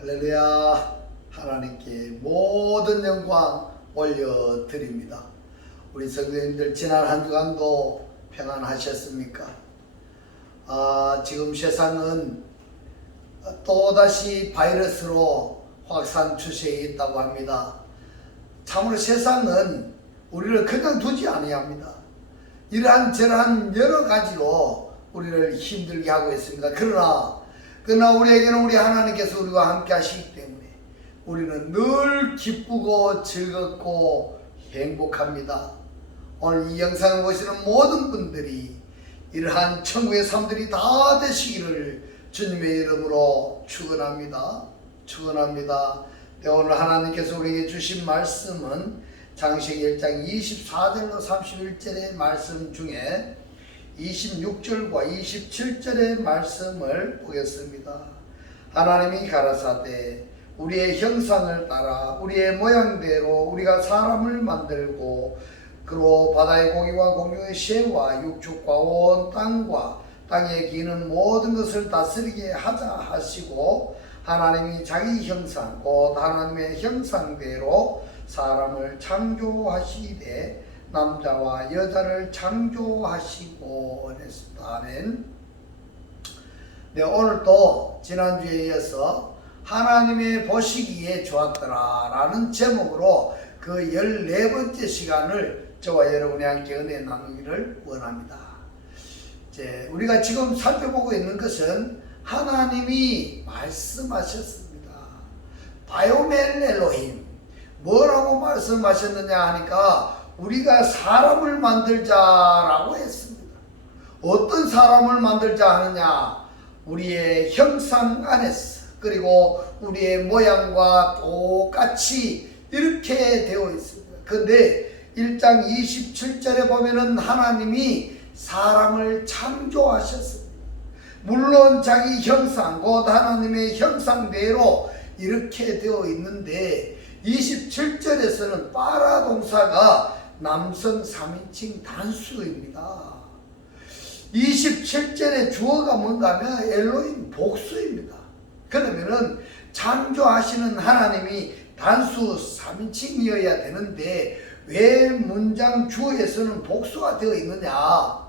할렐루야. 하나님께 모든 영광 올려드립니다. 우리 성도님들 지난 한 주간도 평안하셨습니까? 지금 세상은 또다시 바이러스로 확산 추세에 있다고 합니다. 참으로 세상은 우리를 그냥 두지 아니합니다. 이러한 저러한 여러 가지로 우리를 힘들게 하고 있습니다. 그러나 우리에게는 우리 하나님께서 우리와 함께 하시기 때문에 우리는 늘 기쁘고 즐겁고 행복합니다. 오늘 이 영상을 보시는 모든 분들이 이러한 천국의 삶들이 다 되시기를 주님의 이름으로 축원합니다. 오늘 하나님께서 우리에게 주신 말씀은 창세기 1장 24절로 31절의 말씀 중에 26절과 27절의 말씀을 보겠습니다. 하나님이 가라사대 우리의 형상을 따라 우리의 모양대로 우리가 사람을 만들고 그로 바다의 고기와 공중의 새와 육축과 온 땅과 땅에 기는 모든 것을 다스리게 하자 하시고, 하나님이 자기 형상 곧 하나님의 형상대로 사람을 창조하시되 남자와 여자를 창조하시고 했습니다. 아멘. 네, 오늘도 지난주에 이어서 하나님의 보시기에 좋았더라 라는 제목으로 그 14번째 시간을 저와 여러분이 함께 은혜 나누기를 원합니다. 우리가 지금 살펴보고 있는 것은 하나님이 말씀하셨습니다. 바요멜 엘로힘, 뭐라고 말씀하셨느냐 하니까 우리가 사람을 만들자라고 했습니다. 어떤 사람을 만들자 하느냐? 우리의 형상 안에서, 그리고 우리의 모양과 똑같이 이렇게 되어 있습니다. 그런데 1장 27절에 보면은 하나님이 사람을 창조하셨습니다. 물론 자기 형상 곧 하나님의 형상대로 이렇게 되어 있는데 27절에서는 파라 동사가 남성 3인칭 단수입니다. 27절의 주어가 뭔가 하면 엘로힘 복수입니다. 그러면은 창조하시는 하나님이 단수 3인칭이어야 되는데 왜 문장 주어에서는 복수가 되어 있느냐?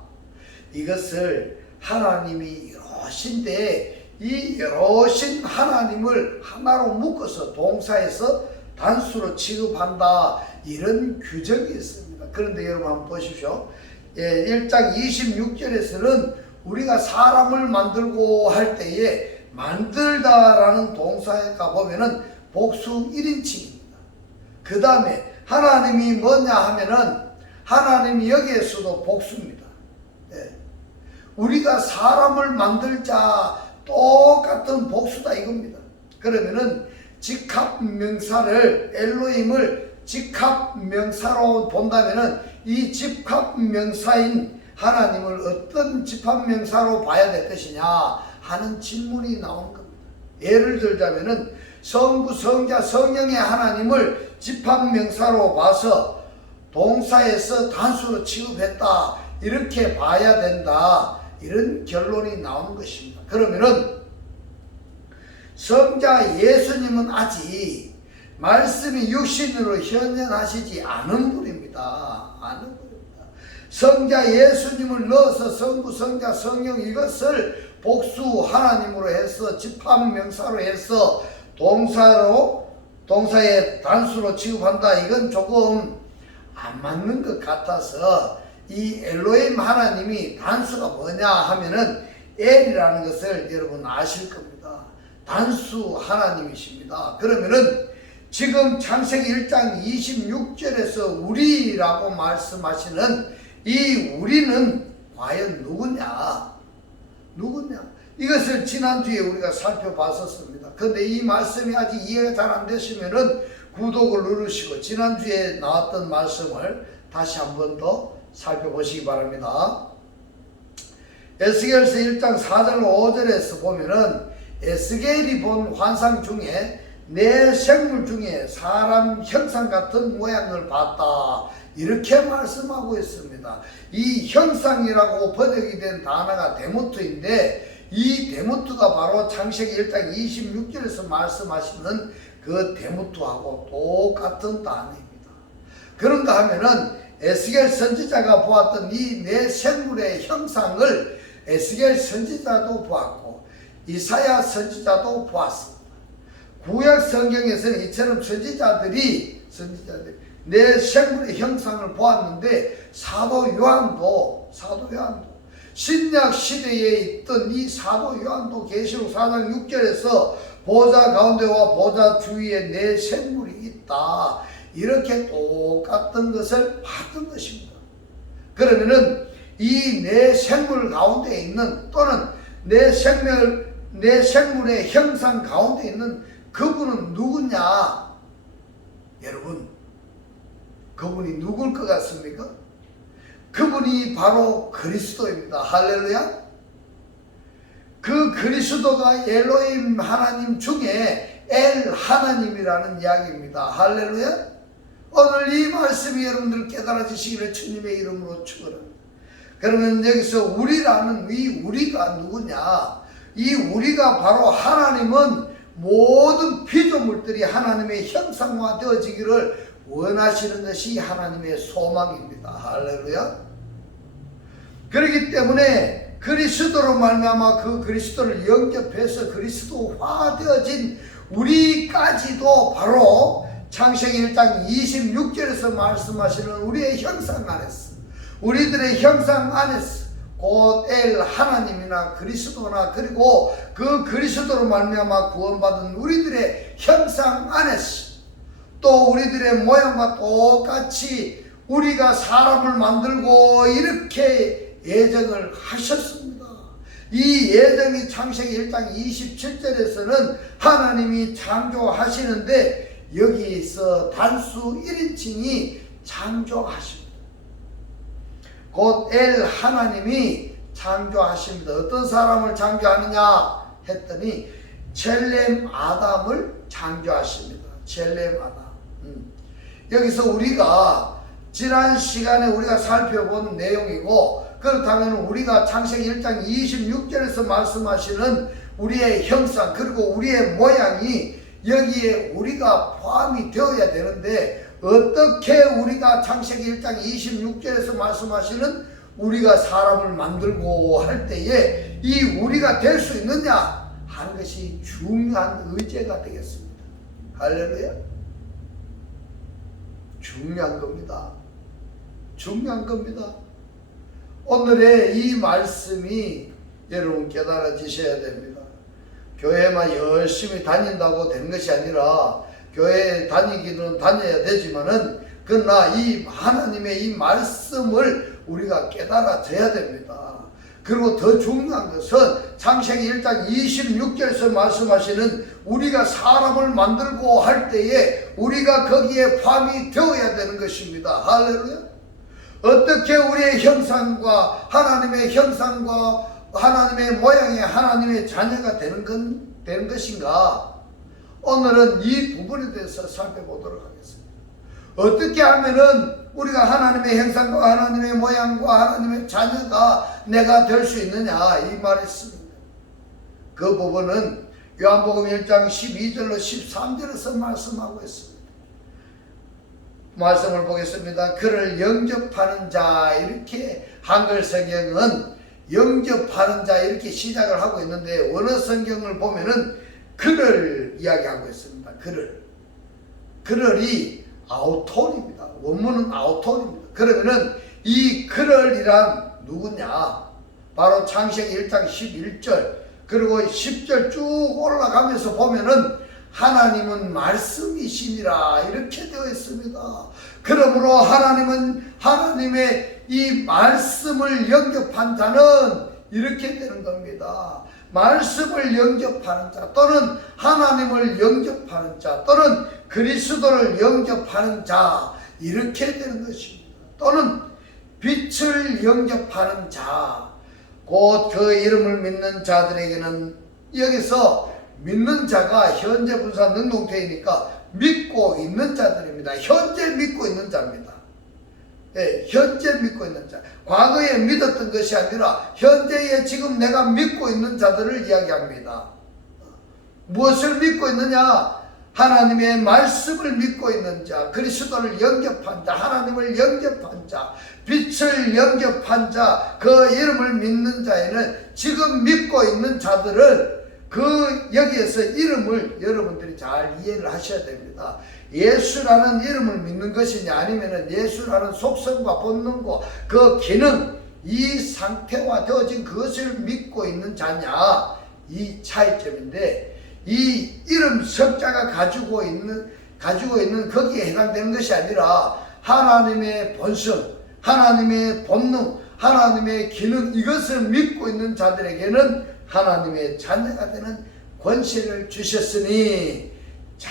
이것을 하나님이 여러신데 이 여러신 하나님을 하나로 묶어서 동사에서 단수로 취급한다, 이런 규정이 있습니다. 그런데 여러분 한번 보십시오. 1장 26절에서는 우리가 사람을 만들고 할 때에 만들다라는 동사가 보면은 복수 1인칭입니다. 그 다음에 하나님이 뭐냐 하면은 하나님이 여기에서도 복수입니다. 우리가 사람을 만들자, 똑같은 복수다 이겁니다. 그러면은 직합명사를, 엘로힘을 직합명사로 본다면은 이 직합명사인 하나님을 어떤 직합명사로 봐야 될 것이냐 하는 질문이 나온 겁니다. 예를 들자면은 성부, 성자, 성령의 하나님을 직합명사로 봐서 동사에서 단수로 취급했다, 이렇게 봐야 된다, 이런 결론이 나오는 것입니다. 그러면은 성자 예수님은 아직 말씀이 육신으로 현현하시지 않은 분입니다. 성자 예수님을 넣어서 성부, 성자, 성령 이것을 복수 하나님으로 해서 집합명사로 해서 동사의 단수로 취급한다, 이건 조금 안 맞는 것 같아서 이 엘로힘 하나님이 단수가 뭐냐 하면은 엘이라는 것을 여러분 아실 겁니다. 단수 하나님이십니다. 그러면은 지금 창세기 1장 26절에서 우리라고 말씀하시는 이 우리는 과연 누구냐? 이것을 지난주에 우리가 살펴봤었습니다. 그런데 이 말씀이 아직 이해가 잘 안 되시면은 구독을 누르시고 지난주에 나왔던 말씀을 다시 한 번 더 살펴보시기 바랍니다. 에스겔서 1장 4절 5절에서 보면은 에스겔이 본 환상 중에 내 생물 중에 사람 형상 같은 모양을 봤다, 이렇게 말씀하고 있습니다. 이 형상이라고 번역이 된 단어가 데모트인데 이 데모트가 바로 창세기 1장 26절에서 말씀하시는 그 데모트하고 똑같은 단어입니다. 그런가 하면은 에스겔 선지자가 보았던 이 네 생물의 형상을 에스겔 선지자도 보았고 이사야 선지자도 보았습니다. 구약 성경에서는 이처럼 선지자들이 네 생물의 형상을 보았는데 사도 요한도 신약 시대에 있던 이 사도 요한도 계시록 4장 6절에서 보좌 가운데와 보좌 주위에 네 생물이 있다, 이렇게 똑같은 것을 봤던 것입니다. 그러면은 이 네 생물 가운데 있는, 또는 네 생물의 형상 가운데 있는 그분은 누구냐? 여러분, 그분이 누굴 것 같습니까? 그분이 바로 그리스도입니다. 할렐루야. 그 그리스도가 엘로힘 하나님 중에 엘 하나님이라는 이야기입니다. 할렐루야. 오늘 이 말씀이 여러분들 깨달아지시기를 주님의 이름으로 축원합니다. 그러면 여기서 우리라는 이 우리가 누구냐? 이 우리가 바로 하나님은 모든 피조물들이 하나님의 형상화 되어지기를 원하시는 것이 하나님의 소망입니다. 할렐루야. 그렇기 때문에 그리스도로 말미암아 그 그리스도를 영접해서 그리스도화 되어진 우리까지도 바로 창세기 1장 26절에서 말씀하시는 우리의 형상 안에서, 우리들의 형상 안에서 곧 엘 하나님이나 그리스도나, 그리고 그 그리스도로 말미암아 구원받은 우리들의 형상 안에서 또 우리들의 모양과 똑같이 우리가 사람을 만들고 이렇게 예정을 하셨습니다. 이 예정이 창세기 1장 27절에서는 하나님이 창조하시는데 여기서 단수 1인칭이 창조하십니다. 곧 엘 하나님이 창조하십니다. 어떤 사람을 창조하느냐 했더니 첼렘 아담을 창조하십니다. 첼렘 아담. 여기서 우리가 지난 시간에 우리가 살펴본 내용이고, 그렇다면 우리가 창세기 1장 26절에서 말씀하시는 우리의 형상 그리고 우리의 모양이 여기에 우리가 포함이 되어야 되는데, 어떻게 우리가 창세기 1장 26절에서 말씀하시는 우리가 사람을 만들고 할 때에 이 우리가 될 수 있느냐 하는 것이 중요한 의제가 되겠습니다. 할렐루야. 중요한 겁니다. 중요한 겁니다. 오늘의 이 말씀이 여러분 깨달아지셔야 됩니다. 교회만 열심히 다닌다고 되는 것이 아니라, 교회에 다니기는 다녀야 되지만은 그러나 이 하나님의 이 말씀을 우리가 깨달아져야 됩니다. 그리고 더 중요한 것은 창세기 1장 26절에서 말씀하시는 우리가 사람을 만들고 할 때에 우리가 거기에 포함이 되어야 되는 것입니다. 할렐루야. 어떻게 우리의 형상과 하나님의 형상과 하나님의 모양의 하나님의 자녀가 되는 것인가? 오늘은 이 부분에 대해서 살펴보도록 하겠습니다. 어떻게 하면은 우리가 하나님의 형상과 하나님의 모양과 하나님의 자녀가 내가 될 수 있느냐, 이 말이 있습니다. 그 부분은 요한복음 1장 12절로 13절에서 말씀하고 있습니다. 말씀을 보겠습니다. 그를 영접하는 자, 이렇게 한글 성경은 영접하는 자 이렇게 시작을 하고 있는데, 원어 성경을 보면은 그를 이야기하고 있습니다. 그를이 아우톤입니다. 원문은 아우톤입니다. 그러면은 이 그를이란 누구냐? 바로 창세기 1장 11절 그리고 10절 쭉 올라가면서 보면은 하나님은 말씀이시니라 이렇게 되어 있습니다. 그러므로 하나님은 하나님의 이 말씀을 영접한 자는 이렇게 되는 겁니다. 말씀을 영접하는 자, 또는 하나님을 영접하는 자, 또는 그리스도를 영접하는 자, 이렇게 되는 것입니다. 또는 빛을 영접하는 자, 곧 그 이름을 믿는 자들에게는, 여기서 믿는 자가 현재 분사 능동태이니까 믿고 있는 자들입니다. 현재 믿고 있는 자입니다. 예, 현재 믿고 있는 자. 과거에 믿었던 것이 아니라 현재에 지금 내가 믿고 있는 자들을 이야기합니다. 무엇을 믿고 있느냐? 하나님의 말씀을 믿고 있는 자, 그리스도를 영접한 자, 하나님을 영접한 자, 빛을 영접한 자, 그 이름을 믿는 자에는 지금 믿고 있는 자들을 여기에서 이름을 여러분들이 잘 이해를 하셔야 됩니다. 예수라는 이름을 믿는 것이냐, 아니면 예수라는 속성과 본능과 그 기능, 이 상태화 되어진 그것을 믿고 있는 자냐, 이 차이점인데, 이 이름 석자가 가지고 있는 거기에 해당되는 것이 아니라 하나님의 본성, 하나님의 본능, 하나님의 기능, 이것을 믿고 있는 자들에게는 하나님의 자녀가 되는 권세를 주셨으니, 자,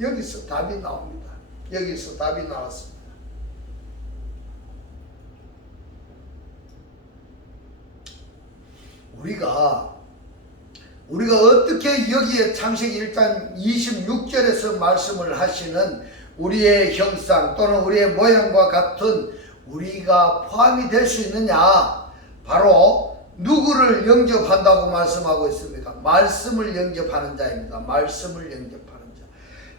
여기서 답이 나옵니다. 여기서 답이 나왔습니다. 우리가 어떻게 여기에 창세기 1장 26절에서 말씀을 하시는 우리의 형상 또는 우리의 모양과 같은 우리가 포함이 될 수 있느냐? 바로 누구를 영접한다고 말씀하고 있습니까? 말씀을 영접하는 자입니다. 말씀을 영접하는 자.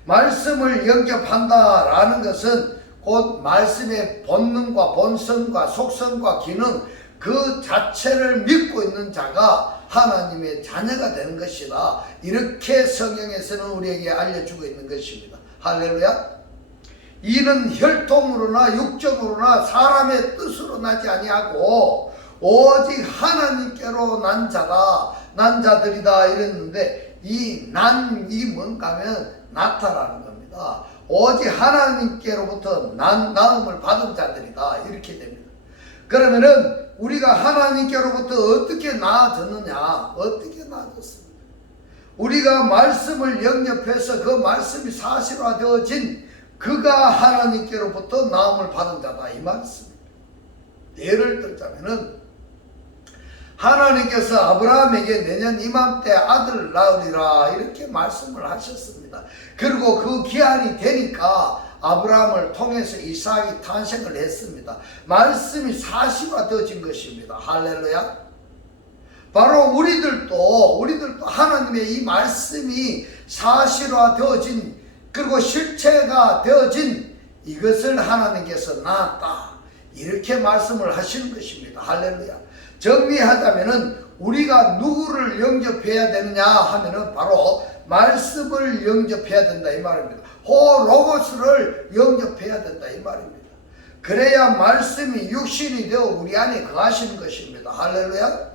말씀을 영접한다라는 것은 곧 말씀의 본능과 본성과 속성과 기능 그 자체를 믿고 있는 자가 하나님의 자녀가 되는 것이다. 이렇게 성경에서는 우리에게 알려주고 있는 것입니다. 할렐루야. 이는 혈통으로나 육정으로나 사람의 뜻으로 나지 아니하고 오직 하나님께로 난 자다, 난 자들이다 이랬는데, 이 뭔가 하면 나타나는 겁니다. 오직 하나님께로부터 낳음을 받은 자들이다, 이렇게 됩니다. 그러면은 우리가 하나님께로부터 어떻게 나아졌느냐? 어떻게 나아졌습니까? 우리가 말씀을 영접해서 그 말씀이 사실화되어진 그가 하나님께로부터 나음을 받은 자다, 이 말씀입니다. 예를 들자면은 하나님께서 아브라함에게 내년 이맘때 아들을 낳으리라 이렇게 말씀을 하셨습니다. 그리고 그 기한이 되니까 아브라함을 통해서 이삭이 탄생을 했습니다. 말씀이 사실화되어진 것입니다. 할렐루야. 바로 우리들도 하나님의 이 말씀이 사실화되어진, 그리고 실체가 되어진 이것을 하나님께서 낳았다, 이렇게 말씀을 하시는 것입니다. 할렐루야. 정리하자면은 우리가 누구를 영접해야 되느냐 하면은 바로 말씀을 영접해야 된다, 이 말입니다. 로고스를 영접해야 된다, 이 말입니다. 그래야 말씀이 육신이 되어 우리 안에 거하시는 것입니다. 할렐루야.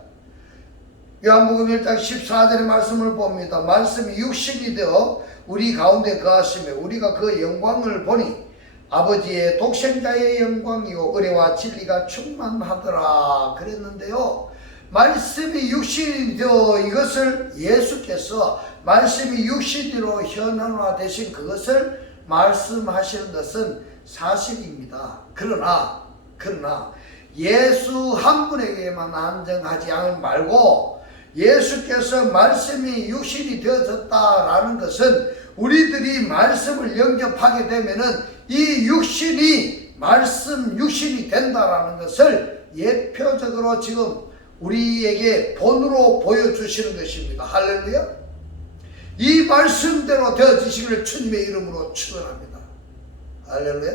요한복음 1장 14절의 말씀을 봅니다. 말씀이 육신이 되어 우리 가운데 거하시며 우리가 그 영광을 보니 아버지의 독생자의 영광이요 은혜와 진리가 충만하더라 그랬는데요. 말씀이 육신이 되어 이것을 예수께서 말씀이 육신으로 현현화되신 그것을 말씀하시는 것은 사실입니다. 그러나 예수 한 분에게만 안정하지 말고 예수께서 말씀이 육신이 되어졌다라는 것은 우리들이 말씀을 영접하게 되면은 이 육신이 말씀 육신이 된다라는 것을 예표적으로 지금 우리에게 본으로 보여주시는 것입니다. 할렐루야. 이 말씀대로 되어지시기를 주님의 이름으로 축원합니다. 할렐루야.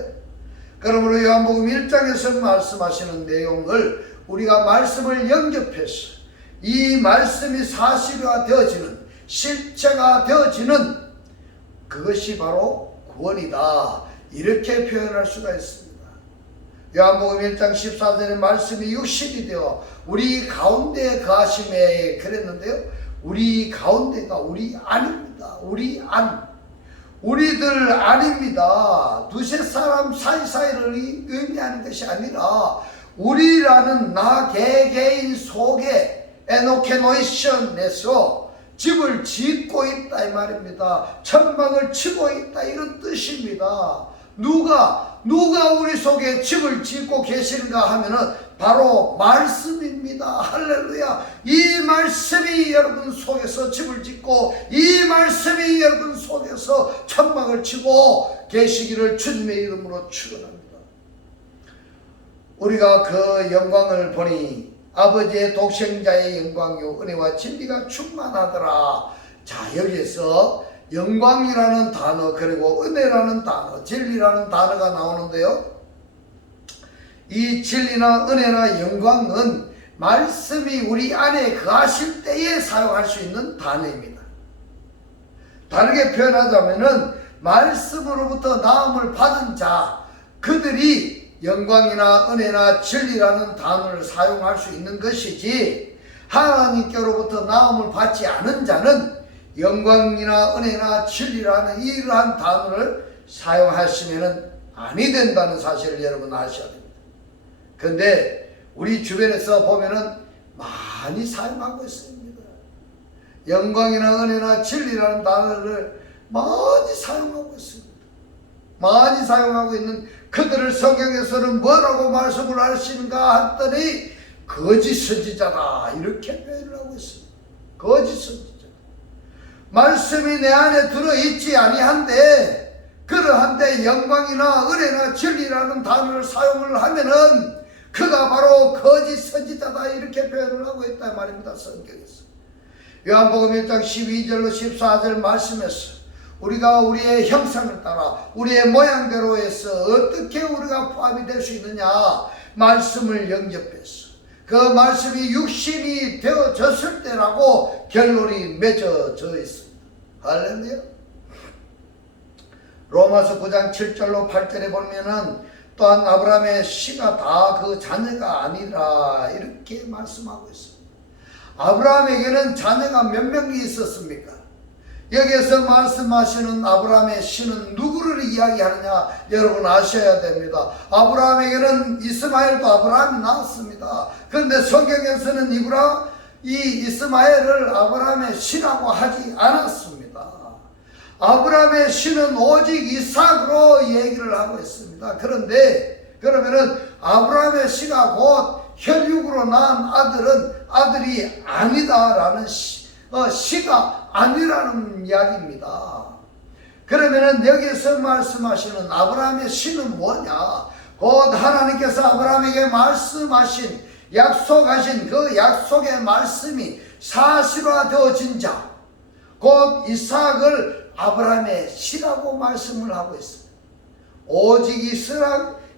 그러므로 요한복음 1장에서 말씀하시는 내용을 우리가 말씀을 영접해서 이 말씀이 사실화 되어지는, 실체가 되어지는 그것이 바로 구원이다, 이렇게 표현할 수가 있습니다. 요한복음 1장 14절의 말씀이 육신이 되어 우리 가운데 거하심에 그랬는데요. 우리 가운데가 우리 안입니다. 우리 안. 우리들 안입니다. 두세 사람 사이사이를 의미하는 것이 아니라 우리라는 나 개개인 속에 에노케노이션에서 집을 짓고 있다, 이 말입니다. 천막을 치고 있다, 이런 뜻입니다. 누가 우리 속에 집을 짓고 계시는가 하면은 바로 말씀입니다. 할렐루야. 이 말씀이 여러분 속에서 집을 짓고 이 말씀이 여러분 속에서 천막을 치고 계시기를 주님의 이름으로 축원합니다. 우리가 그 영광을 보니 아버지의 독생자의 영광요 은혜와 진리가 충만하더라. 자, 여기에서 영광이라는 단어, 그리고 은혜라는 단어, 진리라는 단어가 나오는데요. 이 진리나 은혜나 영광은 말씀이 우리 안에 거하실 때에 사용할 수 있는 단어입니다. 다르게 표현하자면은 말씀으로부터 나음을 받은 자, 그들이 영광이나 은혜나 진리라는 단어를 사용할 수 있는 것이지, 하나님께로부터 나음을 받지 않은 자는 영광이나 은혜나 진리라는 이러한 단어를 사용하시면 아니 된다는 사실을 여러분 아셔야 됩니다. 그런데 우리 주변에서 보면은 많이 사용하고 있습니다. 영광이나 은혜나 진리라는 단어를 많이 사용하고 있습니다. 많이 사용하고 있는 그들을 성경에서는 뭐라고 말씀을 하시는가 했더니 거짓 선지자다, 이렇게 표현을 하고 있습니다. 거짓 선지자. 말씀이 내 안에 들어있지 아니한데, 그러한데 영광이나 은혜나 진리라는 단어를 사용을 하면은 그가 바로 거짓 선지자다, 이렇게 표현을 하고 있다 말입니다. 성경에서. 요한복음 1장 12절로 14절 말씀에서 우리가 우리의 형상을 따라 우리의 모양대로 해서 어떻게 우리가 포함이 될 수 있느냐, 말씀을 영접해서 그 말씀이 육신이 되어졌을 때라고 결론이 맺어져 있습니다. 할렐루야. 로마서 9장 7절로 8절에 보면은 또한 아브라함의 씨가 다 그 자녀가 아니라, 이렇게 말씀하고 있습니다. 아브라함에게는 자녀가 몇 명이 있었습니까? 여기에서 말씀하시는 아브라함의 씨는 누구를 이야기하느냐, 여러분 아셔야 됩니다. 아브라함에게는 이스마엘도 아브라함이 낳았습니다. 그런데 성경에서는 이 이스마엘을 아브라함의 씨라고 하지 않았습니다. 아브라함의 씨는 오직 이삭으로 얘기를 하고 있습니다. 그런데 그러면은 아브라함의 씨가 곧 혈육으로 낳은 아들이 아니다라는 씨가 아니라는 이야기입니다. 그러면은 여기서 말씀하시는 아브라함의 씨는 뭐냐? 곧 하나님께서 아브라함에게 말씀하신, 약속하신 그 약속의 말씀이 사실화되어진 자, 곧 이삭을 아브라함의 씨라고 말씀을 하고 있습니다. 오직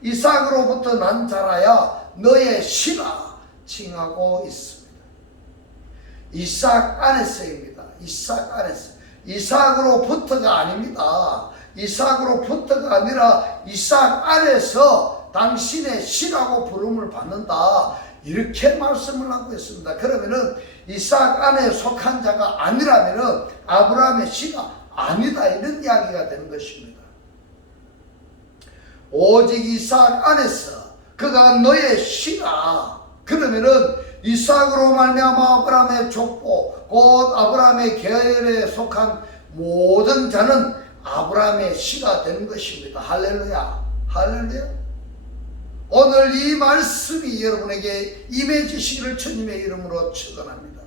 이삭으로부터 난 자라야 너의 씨라 칭하고 있습니다. 이삭 안에서입니다. 이삭 안에서. 이삭으로부터가 아닙니다. 이삭으로부터가 아니라 이삭 안에서 당신의 씨라고 부름을 받는다, 이렇게 말씀을 하고 있습니다. 그러면은 이삭 안에 속한 자가 아니라면은 아브라함의 씨가 아니다, 이런 이야기가 되는 것입니다. 오직 이삭 안에서 그가 너의 씨라. 그러면은 이삭으로 말미암아 아브라함의 족보, 곧 아브라함의 계열에 속한 모든 자는 아브라함의 씨가 되는 것입니다. 할렐루야, 할렐루야. 오늘 이 말씀이 여러분에게 임해지시기를 주님의 이름으로 축원합니다.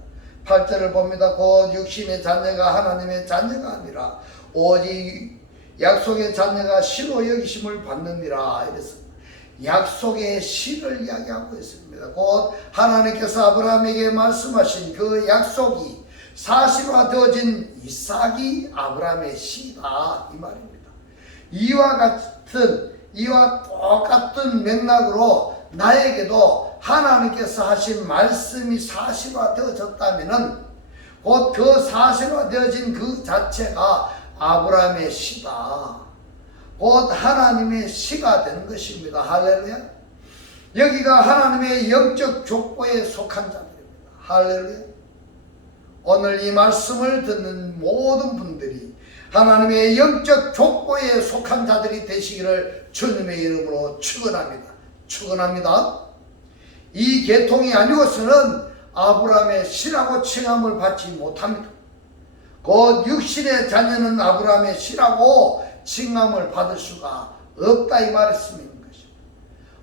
8절을 봅니다. 곧 육신의 자녀가 하나님의 자녀가 아니라 오직 약속의 자녀가 씨로 여기심을 받느니라, 이랬습니다. 약속의 씨를 이야기하고 있습니다. 곧 하나님께서 아브라함에게 말씀하신 그 약속이 사실화되어진 이삭이 아브라함의 씨다, 이 말입니다. 이와 똑같은 맥락으로 나에게도 하나님께서 하신 말씀이 사실화되어졌다면은 곧 그 사실화되어진 그 자체가 아브라함의 씨다, 곧 하나님의 씨가 되는 것입니다. 할렐루야. 여기가 하나님의 영적 족보에 속한 자들입니다. 할렐루야. 오늘 이 말씀을 듣는 모든 분들이 하나님의 영적 족보에 속한 자들이 되시기를 주님의 이름으로 축원합니다. 축원합니다. 이 계통이 아니고서는 아브라함의 씨라고 칭함을 받지 못합니다. 곧 육신의 자녀는 아브라함의 씨라고 칭함을 받을 수가 없다, 이 말씀인 것입니다.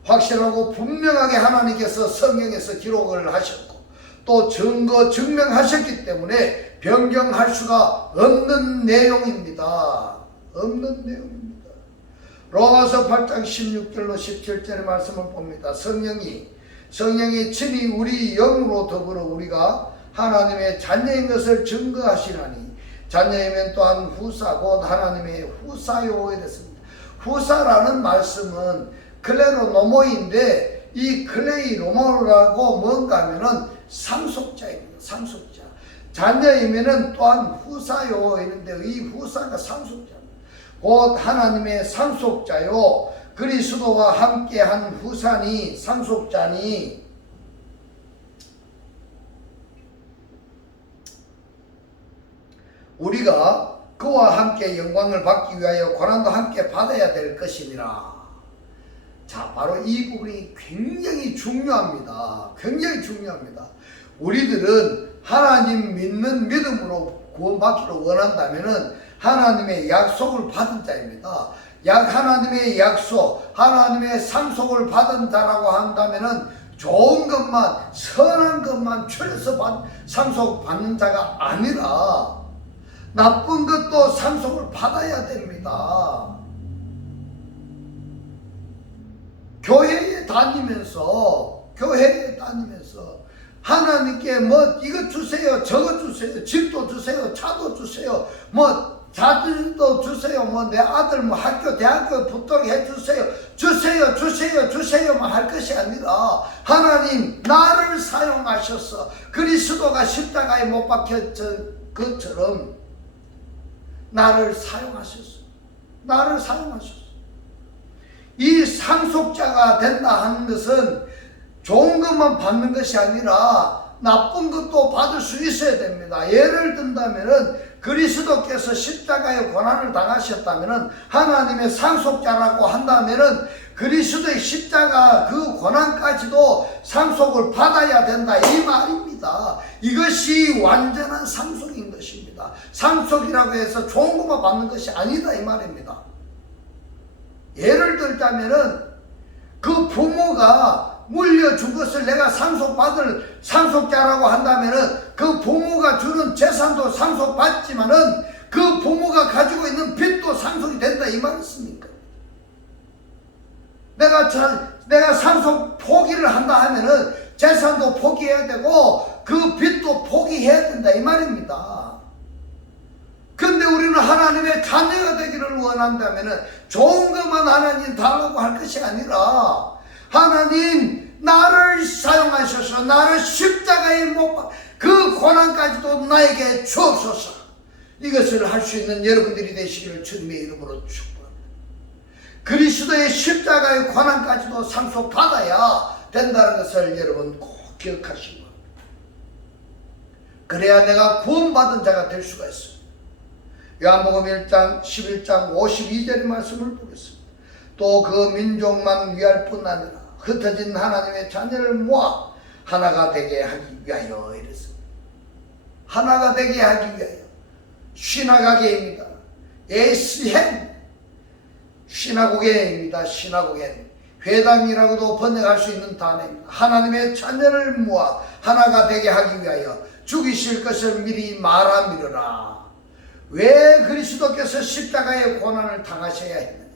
확실하고 분명하게 하나님께서 성경에서 기록을 하셨고 또 증명하셨기 때문에 변경할 수가 없는 내용입니다. 없는 내용입니다. 로마서 8장 16절로 17절의 말씀을 봅니다. 성령이 친히 우리 영으로 더불어 우리가 하나님의 자녀인 것을 증거하시나니 자녀이면 또한 후사 곧 하나님의 후사요 이랬습니다. 후사라는 말씀은 클레로노모인데 이 클레이노모라고 뭔가 하면은 상속자입니다. 상속자. 자녀이면은 또한 후사요 이런데 이 후사가 상속자입니다. 곧 하나님의 상속자요 그리스도와 함께한 후사니 상속자니 우리가 그와 함께 영광을 받기 위하여 고난도 함께 받아야 될 것이니라. 자, 바로 이 부분이 굉장히 중요합니다. 굉장히 중요합니다. 우리들은 하나님 믿는 믿음으로 구원받기를 원한다면은 하나님의 약속을 받은 자입니다. 하나님의 약속, 하나님의 상속을 받은 자라고 한다면은 좋은 것만, 선한 것만 추려서 상속 받는 자가 아니라 나쁜 것도 상속을 받아야 됩니다. 교회에 다니면서 하나님께 뭐 이거 주세요, 저거 주세요, 집도 주세요, 차도 주세요, 뭐 자들도 주세요, 뭐 내 아들 뭐 학교 대학교 붙도록 해주세요, 주세요만 할 것이 아니라 하나님 나를 사용하셔서 그리스도가 십자가에 못 박혔던 것처럼 나를 사용하셨어. 이 상속자가 된다 하는 것은 좋은 것만 받는 것이 아니라 나쁜 것도 받을 수 있어야 됩니다. 예를 든다면은 그리스도께서 십자가의 고난을 당하셨다면은 하나님의 상속자라고 한다면은 그리스도의 십자가 그 고난까지도 상속을 받아야 된다 이 말입니다. 이것이 완전한 상속인 것입니다. 상속이라고 해서 좋은 것만 받는 것이 아니다 이 말입니다. 예를 들자면은 그 부모가 물려준 것을 내가 상속받을 상속자라고 한다면은 그 부모가 주는 재산도 상속받지만은 그 부모가 가지고 있는 빚도 상속이 된다 이 말이었습니까? 내가 상속 포기를 한다 하면은 재산도 포기해야 되고 그 빚도 포기해야 된다 이 말입니다. 근데 우리는 하나님의 자녀가 되기를 원한다면은 좋은 것만 하나님 달라고 할 것이 아니라 하나님 나를 사용하셔서 나를 십자가에 못 박아 그 고난까지도 나에게 주옵소서. 이것을 할 수 있는 여러분들이 되시기를 주님의 이름으로 축복합니다. 그리스도의 십자가의 고난까지도 상속받아야 된다는 것을 여러분 꼭 기억하시기 바랍니다. 그래야 내가 구원받은 자가 될 수가 있습니다. 요한복음 1장 11장 52절의 말씀을 보겠습니다. 또 그 민족만 위할 뿐 아니라 흩어진 하나님의 자녀를 모아 하나가 되게 하기 위하여 이랬습니다. 하나가 되게 하기 위하여 시나가게입니다. 에스헨 시나고게입니다. 시나고게 회당이라고도 번역할 수 있는 단어입니다. 하나님의 자녀를 모아 하나가 되게 하기 위하여 죽이실 것을 미리 말하미르라. 왜 그리스도께서 십자가의 고난을 당하셔야 했느냐?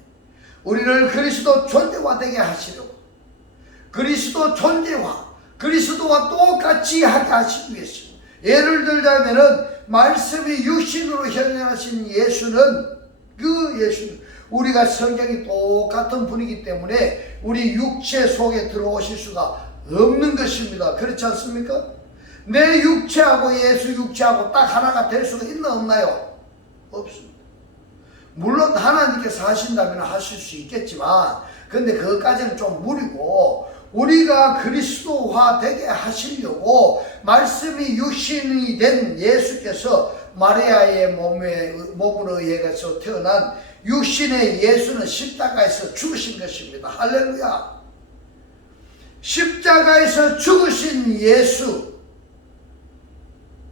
우리를 그리스도 존재화되게 하시려고, 그리스도 존재화, 그리스도와 똑같이 하게 하시기 위해서. 예를 들자면은 말씀이 육신으로 현현하신 예수는 우리가 성경이 똑같은 분이기 때문에 우리 육체 속에 들어오실 수가 없는 것입니다. 그렇지 않습니까? 내 육체하고 예수 육체하고 딱 하나가 될 수가 있나 없나요? 없습니다. 물론 하나님께서 하신다면 하실 수 있겠지만 근데 그것까지는 좀 무리고, 우리가 그리스도화 되게 하시려고 말씀이 육신이 된 예수께서 마리아의 몸으로 의해서 태어난 육신의 예수는 십자가에서 죽으신 것입니다. 할렐루야. 십자가에서 죽으신 예수,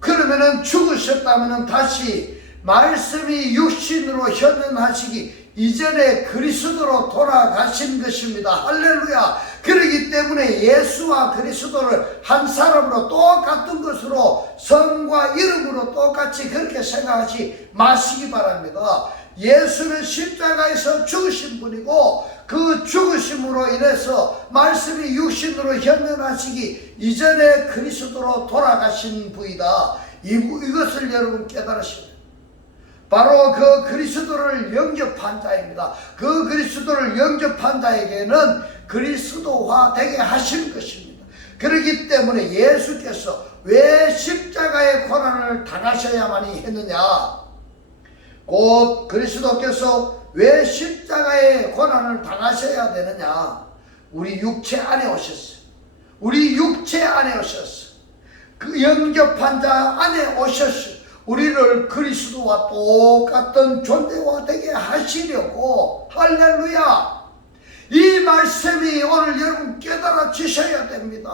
그러면은 죽으셨다면은 다시 말씀이 육신으로 현현하시기 이전에 그리스도로 돌아가신 것입니다. 할렐루야. 그렇기 때문에 예수와 그리스도를 한 사람으로 똑같은 것으로 성과 이름으로 똑같이 그렇게 생각하지 마시기 바랍니다. 예수는 십자가에서 죽으신 분이고 그 죽으심으로 인해서 말씀이 육신으로 현현하시기 이전에 그리스도로 돌아가신 분이다. 이것을 여러분 깨달으시면 바로 그 그리스도를 영접한 자입니다. 그 그리스도를 영접한 자에게는 그리스도화 되게 하신 것입니다. 그렇기 때문에 예수께서 왜 십자가의 고난을 당하셔야만이 했느냐? 곧 그리스도께서 왜 십자가의 고난을 당하셔야 되느냐? 우리 육체 안에 오셨어요. 우리 육체 안에 오셨어요. 그 영접한 자 안에 오셨어요. 우리를 그리스도와 똑같은 존재와 되게 하시려고. 할렐루야. 이 말씀이 오늘 여러분 깨달아 주셔야 됩니다.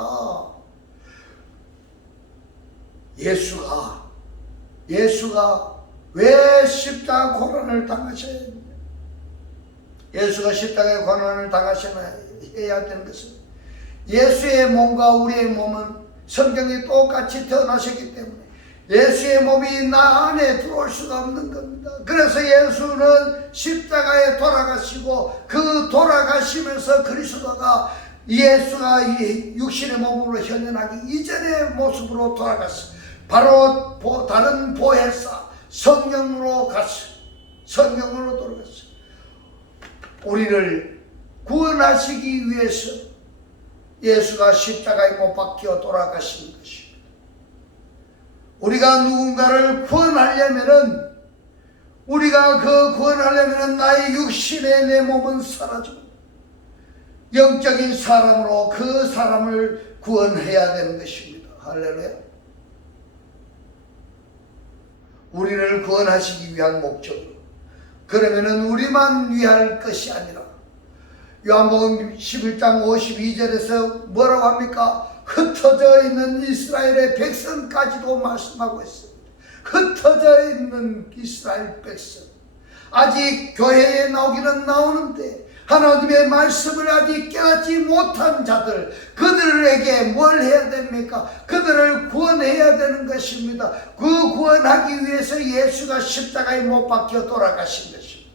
예수가 왜 십자가 고난을 당하셔야 했느냐? 예수가 십자가의 고난을 당하셔야 되는 것은 예수의 몸과 우리의 몸은 성경이 똑같이 태어나셨기 때문에 예수의 몸이 나 안에 들어올 수가 없는 겁니다. 그래서 예수는 십자가에 돌아가시고 그 돌아가시면서 그리스도가 예수가 이 육신의 몸으로 현현하기 이전의 모습으로 돌아갔어요. 바로 다른 보혜사 성령으로 갔어요. 성령으로 돌아갔어요. 우리를 구원하시기 위해서 예수가 십자가에 못 박혀 돌아가신 것입니다. 우리가 누군가를 구원하려면은 나의 육신의 내 몸은 사라지고 영적인 사람으로 그 사람을 구원해야 되는 것입니다. 할렐루야. 우리를 구원하시기 위한 목적으로. 그러면은 우리만 위할 것이 아니라 요한복음 11장 52절에서 뭐라고 합니까? 흩어져 있는 이스라엘의 백성까지도 말씀하고 있습니다. 흩어져 있는 이스라엘 백성. 아직 교회에 나오기는 나오는데 하나님의 말씀을 아직 깨닫지 못한 자들, 그들에게 뭘 해야 됩니까? 그들을 구원해야 되는 것입니다. 그 구원하기 위해서 예수가 십자가에 못 박혀 돌아가신 것입니다.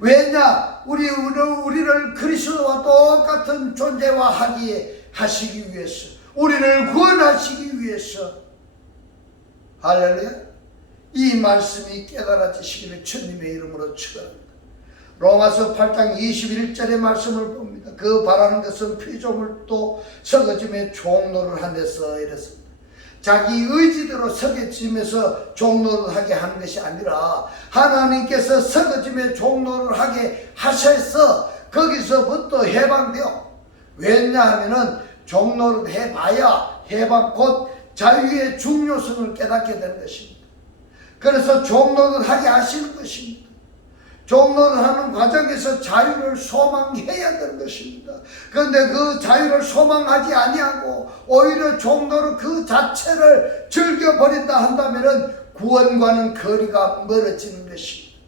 왜냐? 우리를 그리스도와 똑같은 존재와 하시기 위해서, 우리를 구원하시기 위해서. 할렐루야. 이 말씀이 깨달아지시기를 주님의 이름으로 축원합니다. 로마서 8장 21절의 말씀을 봅니다. 그 바라는 것은 피조물도 썩어짐에 종노를 한 데서 이랬습니다. 자기 의지대로 썩어짐에서 종노를 하게 하는 것이 아니라 하나님께서 썩어짐에 종노를 하게 하셔서 거기서부터 해방되어. 왜냐하면은 종노를 해봐야 해방 곧 자유의 중요성을 깨닫게 되는 것입니다. 그래서 종노를 하게 하시는 것입니다. 종로를 하는 과정에서 자유를 소망해야 되는 것입니다. 그런데 그 자유를 소망하지 아니하고 오히려 종로를 그 자체를 즐겨버린다 한다면 구원과는 거리가 멀어지는 것입니다.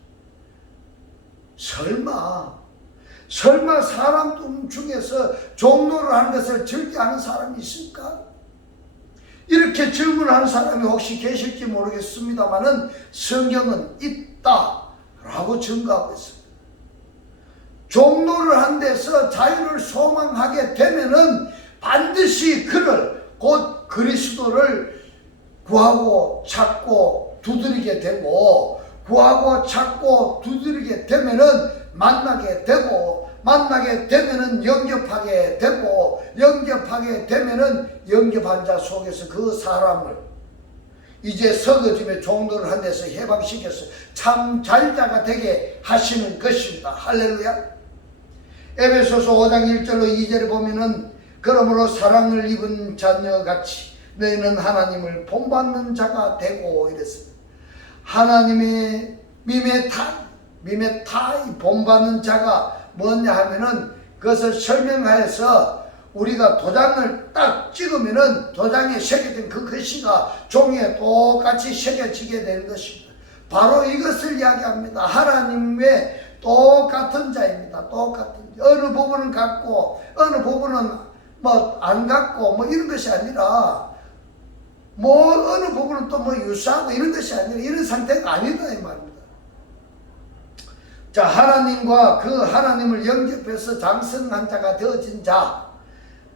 설마 사람 중에서 종로를 하는 것을 즐겨하는 사람이 있을까? 이렇게 질문하는 사람이 혹시 계실지 모르겠습니다만은 성경은 있다 라고 증거하고 있습니다. 종로를 한 데서 자유를 소망하게 되면은 반드시 그를 곧 그리스도를 구하고 찾고 두드리게 되고, 구하고 찾고 두드리게 되면은 만나게 되면은 영접하게 되고, 영접하게 되면은 영접한 자 속에서 그 사람을 이제 썩어짐의 종로를 한 데서 해방시켜서 참 잘자가 되게 하시는 것입니다. 할렐루야. 에베소서 5장 1절로 2절에 보면은 그러므로 사랑을 입은 자녀같이 너희는 하나님을 본받는 자가 되고 이랬습니다. 하나님의 미메타이 본받는 자가 뭐냐 하면은 그것을 설명하여서 우리가 도장을 딱 찍으면은 도장에 새겨진 그 글씨가 종이에 똑같이 새겨지게 되는 것입니다. 바로 이것을 이야기합니다. 하나님의 똑같은 자입니다. 똑같은 자. 어느 부분은 같고 어느 부분은 뭐 안 같고 뭐 이런 것이 아니라 뭐 어느 부분은 또 뭐 유사하고 이런 것이 아니라 이런 상태가 아니다 이 말입니다. 자, 하나님과 그 하나님을 영접해서 장성한 자가 되어진 자,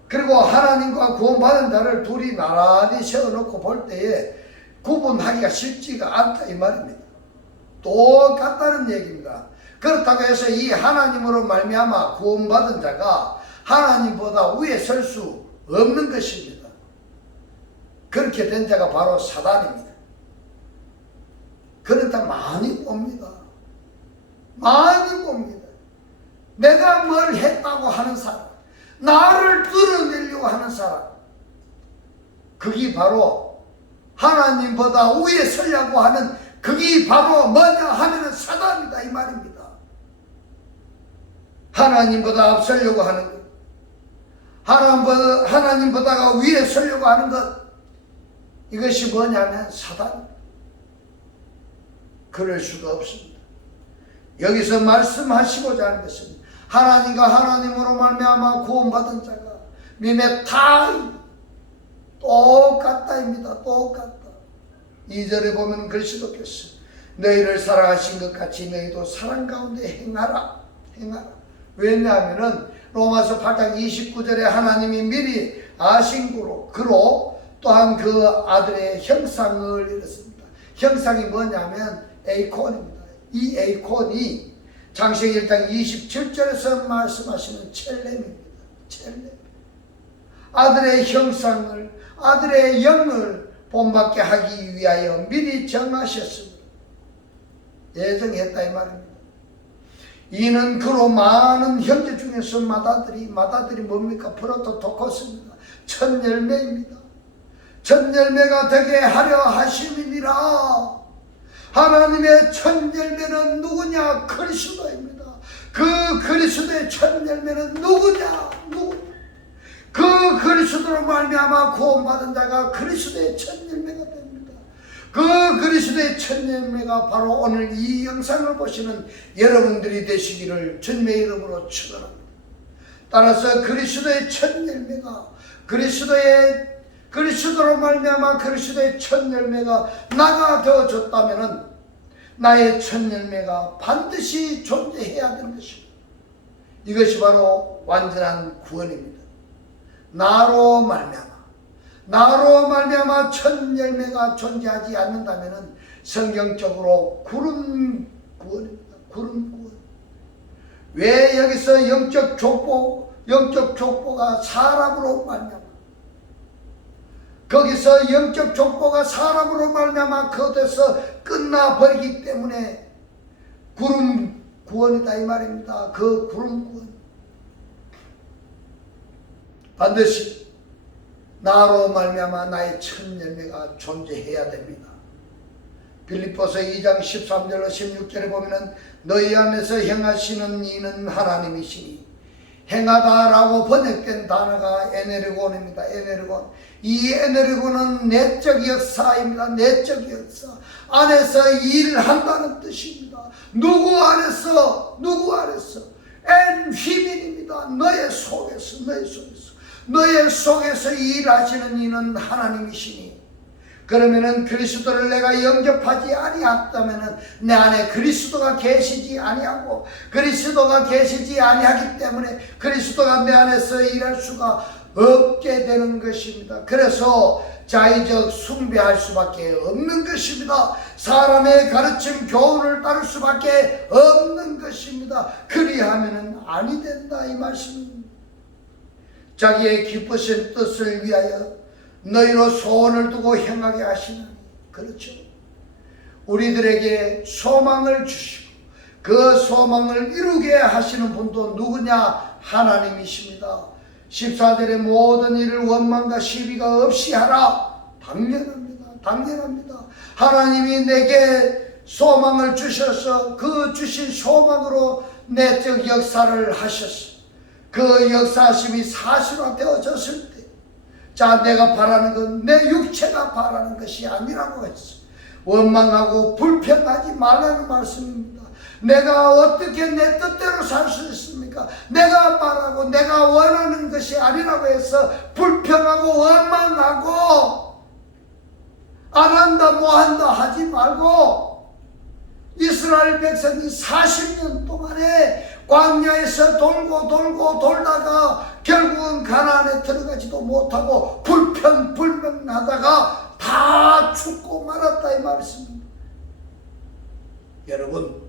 그리고 하나님과 구원받은 자를 둘이 나란히 세워놓고 볼 때에 구분하기가 쉽지가 않다 이 말입니다. 똑같다는 얘기입니다. 그렇다고 해서 이 하나님으로 말미암아 구원받은 자가 하나님보다 위에 설 수 없는 것입니다. 그렇게 된 자가 바로 사단입니다. 그렇다 많이 봅니다. 많이 봅니다. 내가 뭘 했다고 하는 사람, 나를 드러내려고 하는 사람, 그게 바로 하나님보다 위에 서려고 하는 그게 바로 뭐냐 하면은 사단이다 이 말입니다. 하나님보다 앞서려고 하는 것, 하나님보다가 위에 서려고 하는 것, 이것이 뭐냐면 사단. 그럴 수가 없습니다. 여기서 말씀하시고자 하는 것은 하나님과 하나님으로 말미암아 구원받은 자가 믿음에 다 똑같다입니다. 똑같다. 2절에 보면 그리스도께서 너희를 사랑하신 것 같이 너희도 사랑 가운데 행하라. 행하라. 왜냐하면 로마서 8장 29절에 하나님이 미리 아신 그로 또한 그 아들의 형상을 이뤘습니다. 형상이 뭐냐면 에이콘입니다. 이 에이콘이 창세기 1장 27절에서 말씀하시는 첼렘입니다. 첼렘. 아들의 형상을, 아들의 영을 본받게 하기 위하여 미리 정하셨습니다. 예정했다 이 말입니다. 이는 그로 많은 형제 중에서 맏아들이 뭡니까? 프로토토코스입니다. 첫 열매입니다. 첫 열매가 되게 하려 하심이니라. 하나님의 첫 열매는 누구냐? 그리스도입니다. 그 그리스도의 첫 열매는 누구냐? 그 그리스도로 말미암아 구원받은 자가 그리스도의 첫 열매가 됩니다. 그 그리스도의 첫 열매가 바로 오늘 이 영상을 보시는 여러분들이 되시기를 주님의 이름으로 축원합니다. 따라서 그리스도의 첫 열매가 그리스도로 말미암아 그리스도의 첫 열매가 나가 되어졌다면은 나의 첫 열매가 반드시 존재해야 되는 것입니다. 이것이 바로 완전한 구원입니다. 나로 말미암아 첫 열매가 존재하지 않는다면은 성경적으로 구름 구원입니다. 구름 구원. 왜 여기서 영적 족보가 사람으로 말미암아 거기서 영적 족보가 사람으로 말미암아 그것에서 끝나버리기 때문에 구름 구원이다 이 말입니다. 그 구름 구원 반드시 나로 말미암아 나의 첫 열매가 존재해야 됩니다. 빌립보서 2장 13절로 16절에 보면은 너희 안에서 행하시는 이는 하나님이시니 행하다라고 번역된 단어가 에네르곤입니다. 에네르곤. 이 에네르곤은 내적 역사입니다. 내적 역사. 안에서 일한다는 뜻입니다. 누구 안에서? 엔 휘민입니다. 너의 속에서 일하시는 이는 하나님이시니. 그러면은 그리스도를 내가 영접하지 아니했다면은 내 안에 그리스도가 계시지 아니하고 그리스도가 계시지 아니하기 때문에 그리스도가 내 안에서 일할 수가 없게 되는 것입니다. 그래서 자의적 숭배할 수밖에 없는 것입니다. 사람의 가르침 교훈을 따를 수밖에 없는 것입니다. 그리하면은 아니 된다 이 말씀입니다. 자기의 기쁘신 뜻을 위하여 너희로 소원을 두고 행하게 하시나니. 그렇죠. 우리들에게 소망을 주시고 그 소망을 이루게 하시는 분도 누구냐? 하나님이십니다. 14절에 모든 일을 원망과 시비가 없이 하라. 당연합니다. 하나님이 내게 소망을 주셔서 그 주신 소망으로 내적 역사를 하셨어. 그 역사하심이 사실화되어졌을 때 자, 내가 바라는 건 내 육체가 바라는 것이 아니라고 했어. 원망하고 불평하지 말라는 말씀입니다. 내가 어떻게 내 뜻대로 살 수 있습니까? 내가 말하고 내가 원하는 것이 아니라고 해서 불평하고 원망하고 안 한다 뭐 한다 하지 말고, 이스라엘 백성이 40년 동안에 광야에서 돌고 돌다가 결국은 가나안에 들어가지도 못하고 불평불명하다가 다 죽고 말았다 이 말씀입니다. 여러분,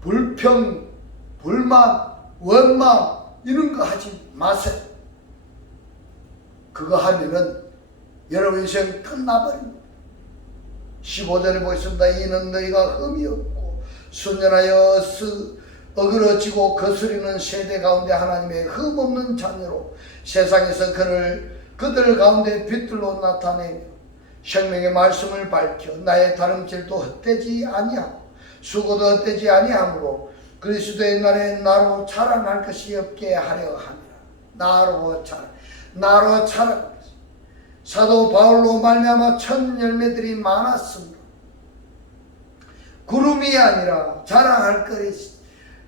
불평, 불만, 원망 이런 거 하지 마세요. 그거 하면은 여러분 인생 끝나버립니다. 15절에 보겠습니다. 이는 너희가 흠이 없고 순전하여 어그러지고 거스리는 세대 가운데 하나님의 흠 없는 자녀로 세상에서 그들 가운데 빛들로 나타내며 생명의 말씀을 밝혀 나의 다름질도 헛되지 아니하고 수고도 헛되지 아니하므로 그리스도의 날에 나로 자랑할 것이 없게 하려 함이라. 나로 자랑. 사도 바울로 말미암아 천 열매들이 많았습니다. 구름이 아니라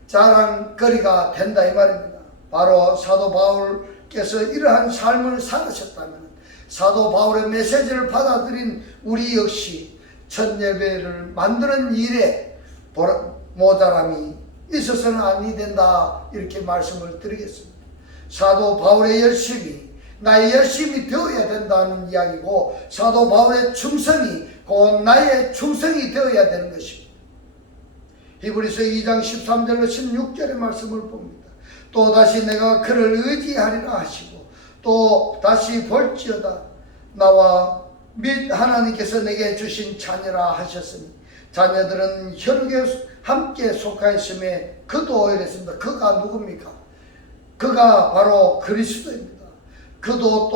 자랑거리가 된다 이 말입니다. 바로 사도 바울께서 이러한 삶을 살으셨다면 사도 바울의 메시지를 받아들인 우리 역시 천 열매를 만드는 일에 모자람이 있어서는 아니 된다 이렇게 말씀을 드리겠습니다. 사도 바울의 열심이 나의 열심이 되어야 된다는 이야기고, 사도 바울의 충성이 곧 나의 충성이 되어야 되는 것입니다. 히브리서 2장 13절로 16절의 말씀을 봅니다. 또다시 내가 그를 의지하리라 하시고 또 다시 볼지어다 나와 및 하나님께서 내게 주신 자녀라 하셨으니 자녀들은 혈육에 함께 속하였음에 그도 이랬습니다. 그가 누굽니까? 그가 바로 그리스도입니다. 그도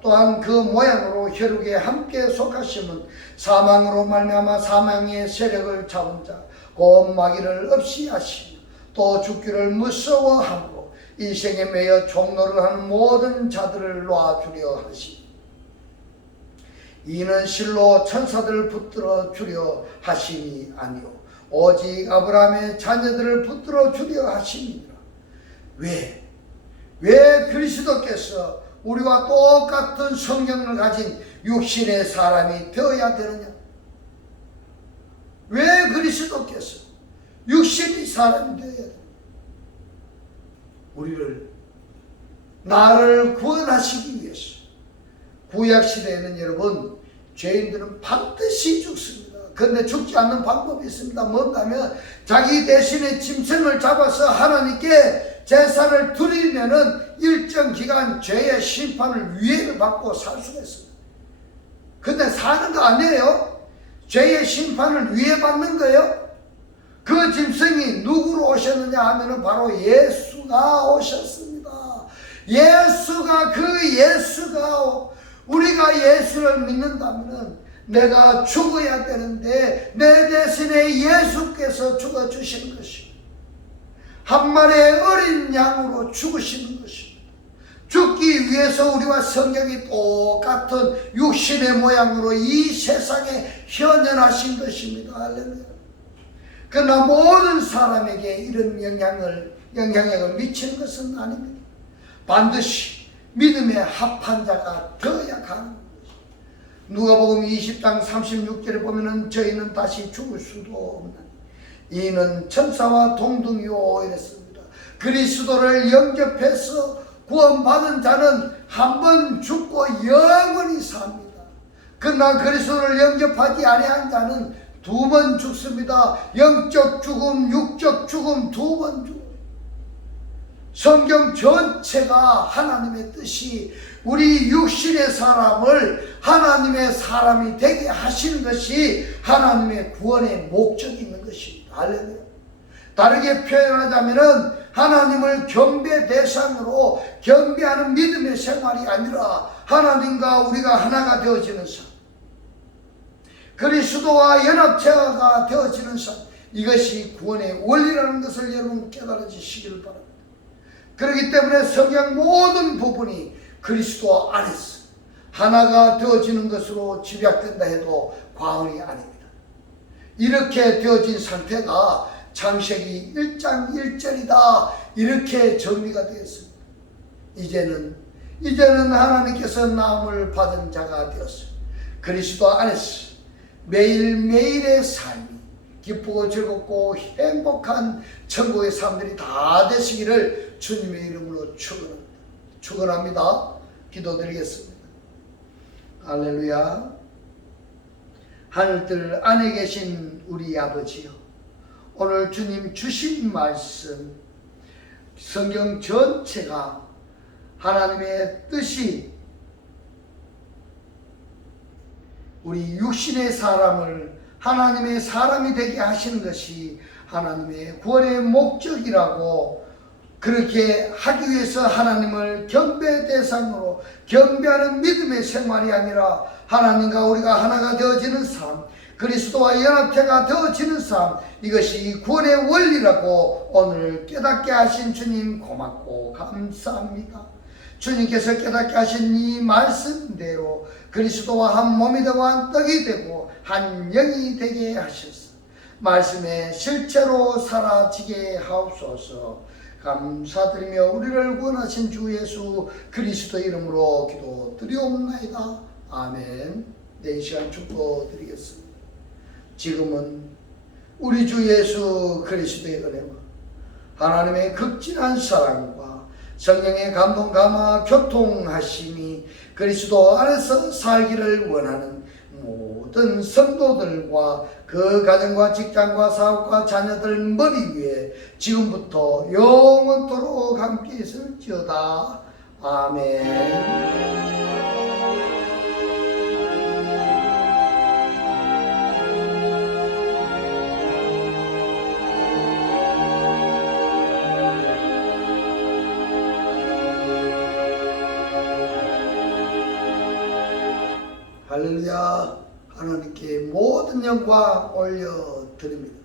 또한 그 모양으로 혈육에 함께 속하심은 사망으로 말미암아 사망의 세력을 잡은 자 곧 마귀를 없이 하시며 또 죽기를 무서워함으로 이 생에 매여 종노를 하는 모든 자들을 놓아주려 하시니 이는 실로 천사들을 붙들어 주려 하심이 아니요 오직 아브라함의 자녀들을 붙들어 주려 하심이니라. 왜 그리스도께서 우리와 똑같은 성경을 가진 육신의 사람이 되어야 되느냐? 왜 그리스도께서 육신의 사람이 되어야 되느냐? 나를 구원하시기 위해서. 구약시대에는 여러분 죄인들은 반드시 죽습니다. 그런데 죽지 않는 방법이 있습니다. 뭔가 하면 자기 대신에 짐승을 잡아서 하나님께 제사를 드리면은 일정 기간 죄의 심판을 위해를 받고 살 수가 있습니다. 근데 사는 거 아니에요? 죄의 심판을 위해 받는 거예요? 그 짐승이 누구로 오셨느냐 하면은 바로 예수가 오셨습니다. 예수가 우리가 예수를 믿는다면은 내가 죽어야 되는데 내 대신에 예수께서 죽어주시는 것입니다. 한 마리의 어린 양으로 죽으시는 것입니다. 죽기 위해서 우리와 성경이 똑같은 육신의 모양으로 이 세상에 현현하신 것입니다. 할렐루야. 그러나 모든 사람에게 이런 영향력을 미치는 것은 아닙니다. 반드시 믿음에 합한 자가 되어야 가는 것입니다. 누가복음 20장 36절에 보면은 저희는 다시 죽을 수도 없나니 이는 천사와 동등이요 이랬습니다. 그리스도를 영접해서 구원받은 자는 한 번 죽고 영원히 삽니다. 그러나 그리스도를 영접하지 아니한 자는 두 번 죽습니다. 영적 죽음, 육적 죽음, 두 번 죽음. 성경 전체가 하나님의 뜻이 우리 육신의 사람을 하나님의 사람이 되게 하시는 것이 하나님의 구원의 목적이 있는 것입니다. 할렐루야. 다르게 표현하자면은 하나님을 경배 대상으로 경배하는 믿음의 생활이 아니라 하나님과 우리가 하나가 되어지는 삶, 그리스도와 연합체가 되어지는 삶, 이것이 구원의 원리라는 것을 여러분 깨달아주시기를 바랍니다. 그렇기 때문에 성경 모든 부분이 그리스도 안에서 하나가 되어지는 것으로 집약된다 해도 과언이 아닙니다. 이렇게 되어진 상태가 창세기 1장 1절이다 이렇게 정리가 되었습니다. 이제는 하나님께서 나음을 받은 자가 되었습니다. 그리스도 안에서 매일매일의 삶이 기쁘고 즐겁고 행복한 천국의 사람들이 다 되시기를 주님의 이름으로 축원합니다. 기도드리겠습니다. 할렐루야. 하늘들 안에 계신 우리 아버지요, 오늘 주님 주신 말씀 성경 전체가 하나님의 뜻이 우리 육신의 사람을 하나님의 사람이 되게 하시는 것이 하나님의 구원의 목적이라고, 그렇게 하기 위해서 하나님을 경배 대상으로 경배하는 믿음의 생활이 아니라 하나님과 우리가 하나가 되어지는 삶, 그리스도와 연합체가 되어지는 삶, 이것이 구원의 원리라고 오늘 깨닫게 하신 주님 고맙고 감사합니다. 주님께서 깨닫게 하신 이 말씀대로 그리스도와 한 몸이 되고 한 떡이 되고 한 영이 되게 하셔서 말씀에 실제로 사라지게 하옵소서. 감사드리며 우리를 구원하신 주 예수 그리스도 이름으로 기도드리옵나이다. 아멘. 네, 이 시간 축복드리겠습니다. 지금은 우리 주 예수 그리스도의 은혜와 하나님의 극진한 사랑과 성령의 감동 감화 교통하심이 그리스도 안에서 살기를 원하는 모든 성도들과 그 가정과 직장과 사업과 자녀들 머리 위에 지금부터 영원토록 함께 있을지어다. 아멘. 할렐루야. 하나님께 모든 영광 올려드립니다.